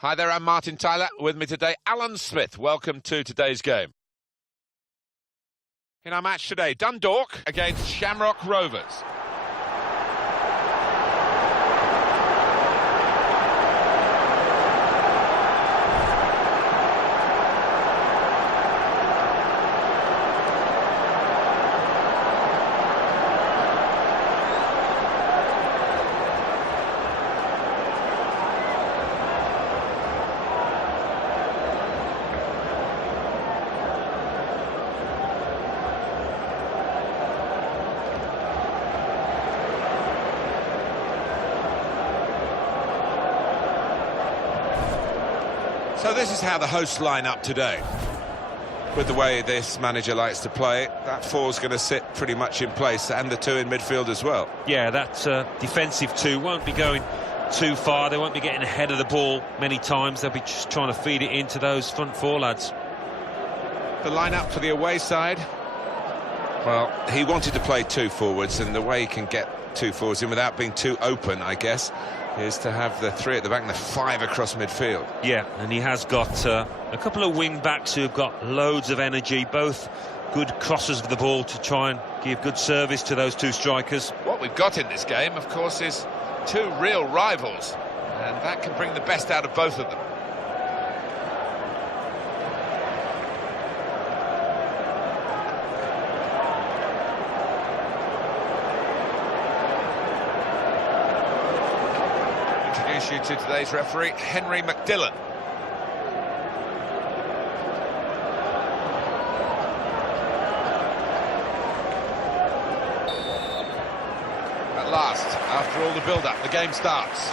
Hi there, I'm Martin Tyler. With me today, Alan Smith. Welcome to today's game. In our match today, Dundalk against Shamrock Rovers. So this is how the hosts line up today. With the way this manager likes to play, that four's going to sit pretty much in place, and the two in midfield as well. Yeah, that defensive two won't be going too far. They won't be getting ahead of the ball many times. They'll be just trying to feed it into those front four lads. The line-up for the away side. Well, he wanted to play two forwards, and the way he can get two forwards in without being too open, I guess, is to have the three at the back and the five across midfield. Yeah, and he has got a couple of wing-backs who've got loads of energy, both good crosses of the ball to try and give good service to those two strikers. What we've got in this game, of course, is two real rivals, and that can bring the best out of both of them. You to today's referee, Henry McDillan. At last, after all the build-up, the game starts.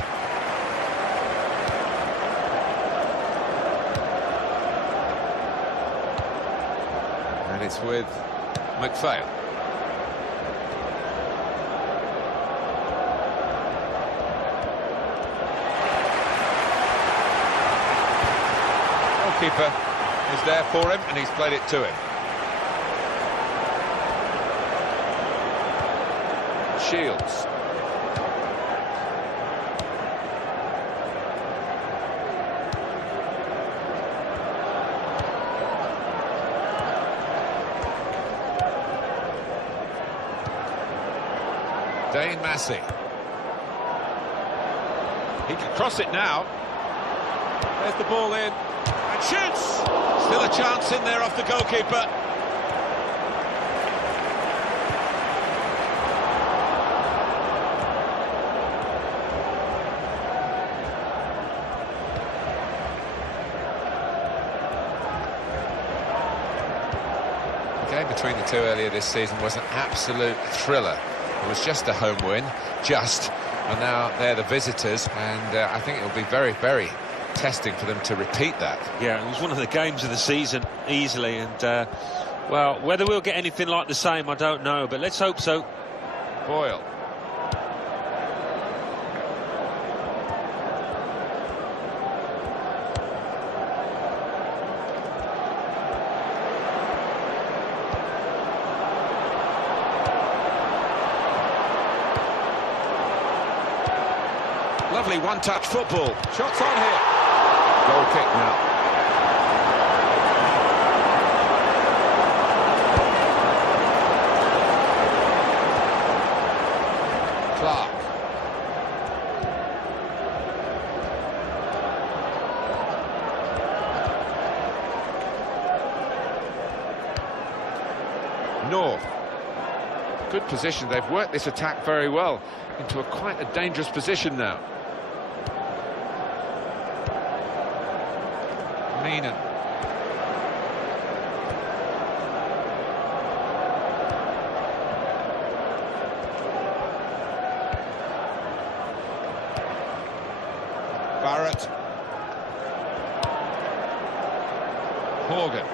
And it's with McPhail. Keeper is there for him, and he's played it to him. Shields. Dane Massey. He can cross it now. There's the ball in. And shoots! Still a chance in there off the goalkeeper. The game between the two earlier this season was an absolute thriller. It was just a home win, and now they're the visitors, and I think it'll be very, very testing for them to repeat that. Yeah, it was one of the games of the season, easily, and well, whether we'll get anything like the same, I don't know, but let's hope so. Boyle. Lovely one-touch football. Shots on here. Goal kick now. ignore. Good position. They've worked this attack very well into quite a dangerous position now. Meenan. Barrett. Morgan.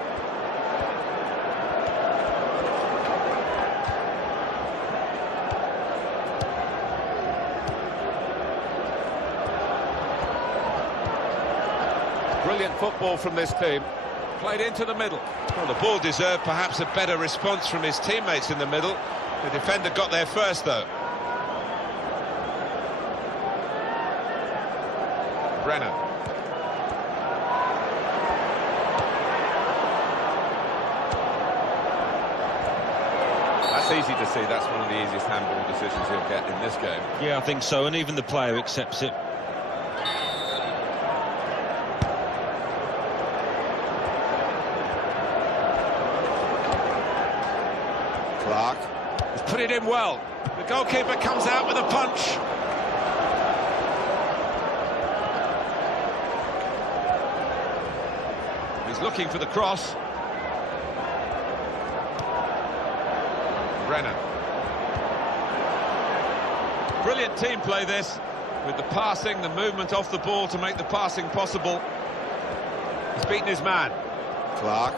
Brilliant football from this team. Played into the middle. Well, the ball deserved perhaps a better response from his teammates in the middle. The defender got there first, though. Brennan. That's easy to see. That's one of the easiest handball decisions he'll get in this game. Yeah, I think so, and even the player accepts it. Clark has put it in well. The goalkeeper comes out with a punch. He's looking for the cross. Brennan. Brilliant team play this, with the passing, the movement off the ball to make the passing possible. He's beaten his man. Clark.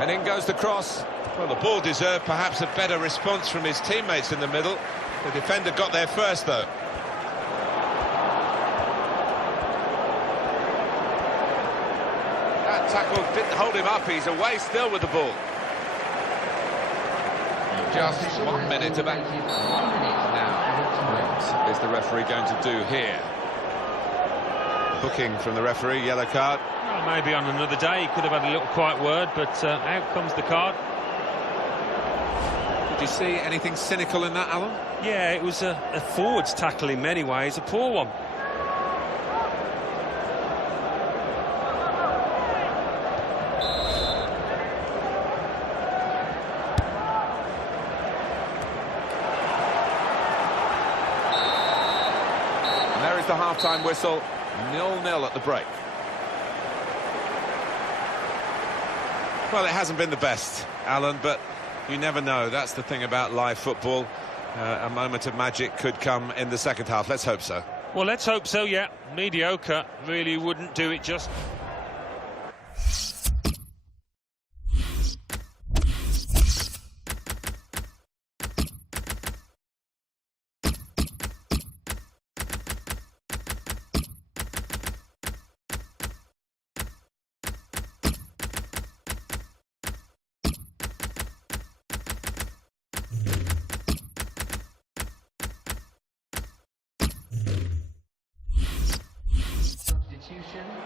And in goes the cross. Well, the ball deserved perhaps a better response from his teammates in the middle. The defender got there first, though. That tackle didn't hold him up. He's away still with the ball. Just 1 minute of action. Now, what is the referee going to do here? Booking from the referee, yellow card. Well, maybe on another day he could have had a little quiet word, but out comes the card. Did you see anything cynical in that, Alan? Yeah, it was a forwards tackle in many ways, a poor one. And there is the half-time whistle, 0-0 at the break. Well, it hasn't been the best, Alan, but you never know. That's the thing about live football. A moment of magic could come in the second half. Let's hope so. Well, let's hope so, yeah. Mediocre really wouldn't do it just.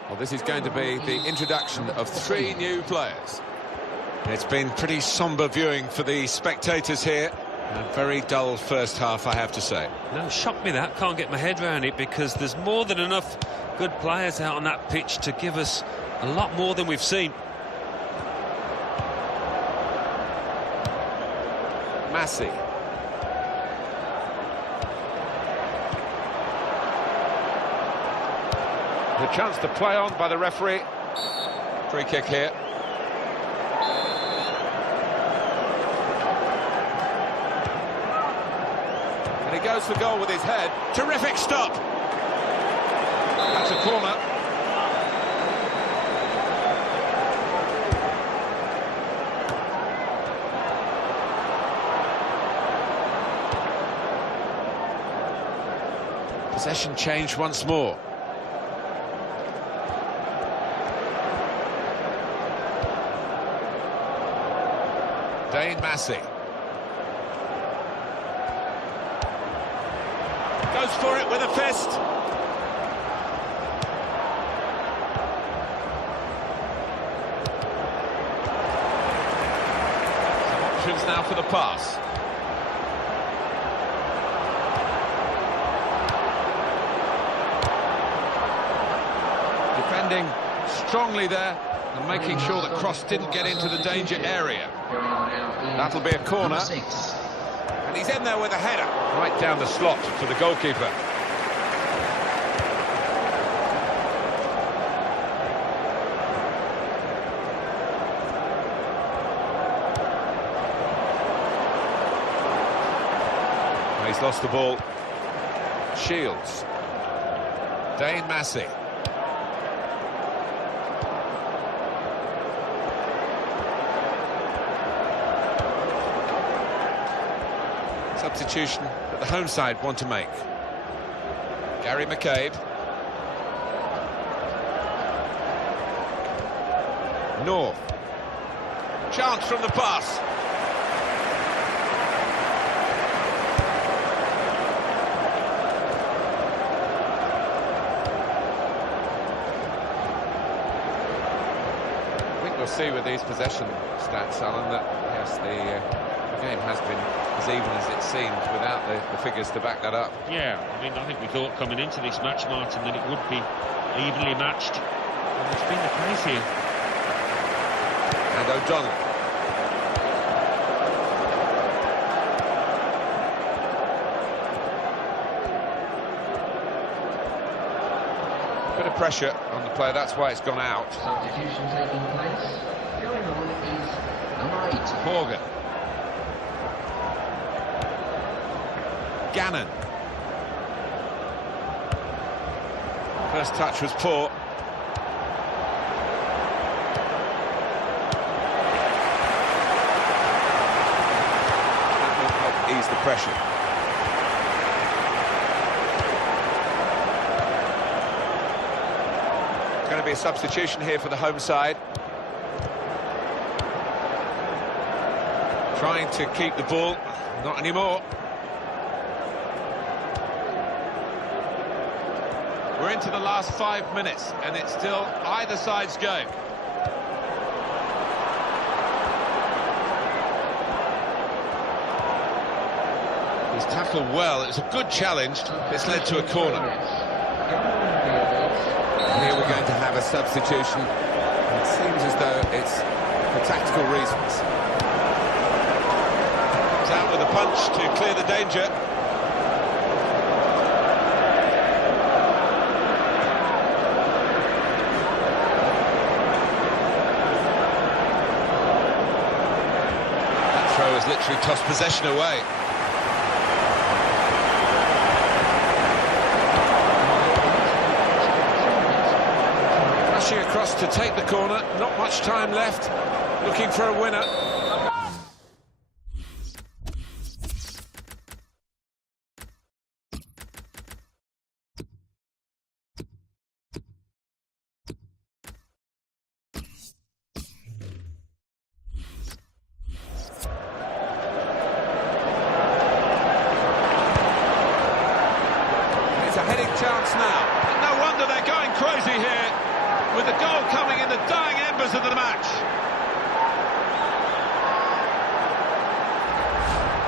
Well, this is going to be the introduction of 3 new players. It's been pretty sombre viewing for the spectators here. A very dull first half, I have to say. No, shocked me that. Can't get my head around it because there's more than enough good players out on that pitch to give us a lot more than we've seen. Massey. The chance to play on by the referee. Free kick here. And he goes for goal with his head. Terrific stop. That's a corner. Possession changed once more. Massey goes for it with a fist. Some options now for the pass. Defending strongly there and making sure that cross didn't get into the danger area. That'll be a corner. And he's in there with a header. Right down the slot for the goalkeeper. He's lost the ball. Shields. Dane Massey. Substitution that the home side want to make. Gary McCabe. North. Chance from the pass. We'll see with these possession stats, Alan, that yes, the game has been as even as it seemed without the figures to back that up. Yeah, I mean, I think we thought coming into this match, Martin, that it would be evenly matched. And it's been the case here. And O'Donnell. Bit of pressure on the player, that's why it's gone out. Substitution taking place. Going on is number 8. Morgan. Gannon. First touch was poor. That will help ease the pressure. Going to be a substitution here for the home side. Trying to keep the ball, not anymore. We're into the last 5 minutes and it's still either side's game. He's tackled well, it's a good challenge, it's led to a corner. Here we're going to have a substitution. It seems as though it's for tactical reasons. Comes out with a punch to clear the danger. That throw has literally tossed possession away. Across to take the corner, not much time left, looking for a winner. It's a heading chance now, and no wonder they're going crazy here, with the goal coming in the dying embers of the match.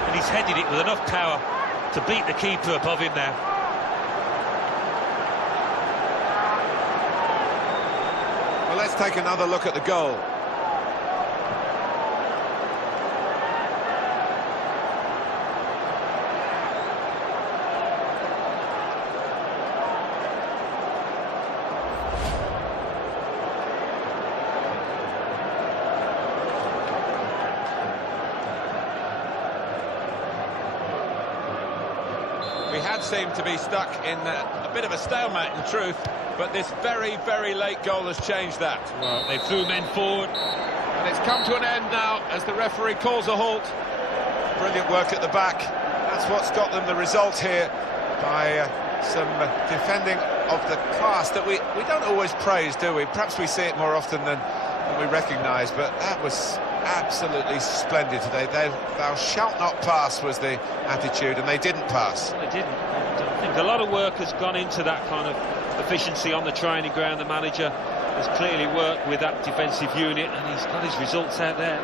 And he's headed it with enough power to beat the keeper above him now. Well, let's take another look at the goal. We had seemed to be stuck in a bit of a stalemate in truth, but this very, very late goal has changed that. Well, they threw men forward. And it's come to an end now as the referee calls a halt. Brilliant work at the back. That's what's got them the result here by some defending of the class that we don't always praise, do we? Perhaps we see it more often than we recognise, but that was absolutely splendid today. Thou shalt not pass was the attitude, and they didn't pass. They didn't. I think a lot of work has gone into that kind of efficiency on the training ground. The manager has clearly worked with that defensive unit, and he's got his results out there.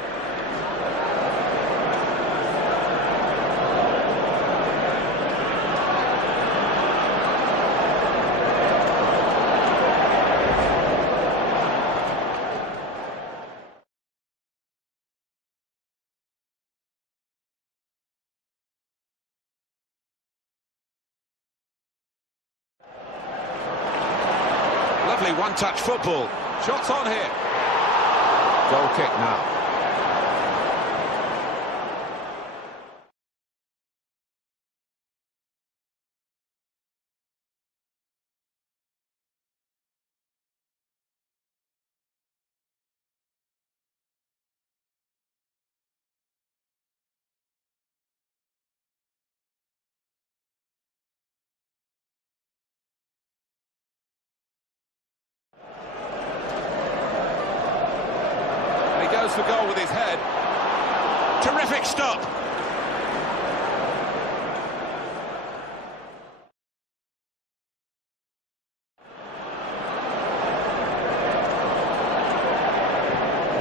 Lovely one-touch football. Shots on here. Goal kick now. Goes for goal with his head. Terrific stop.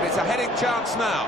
It's a heading chance now.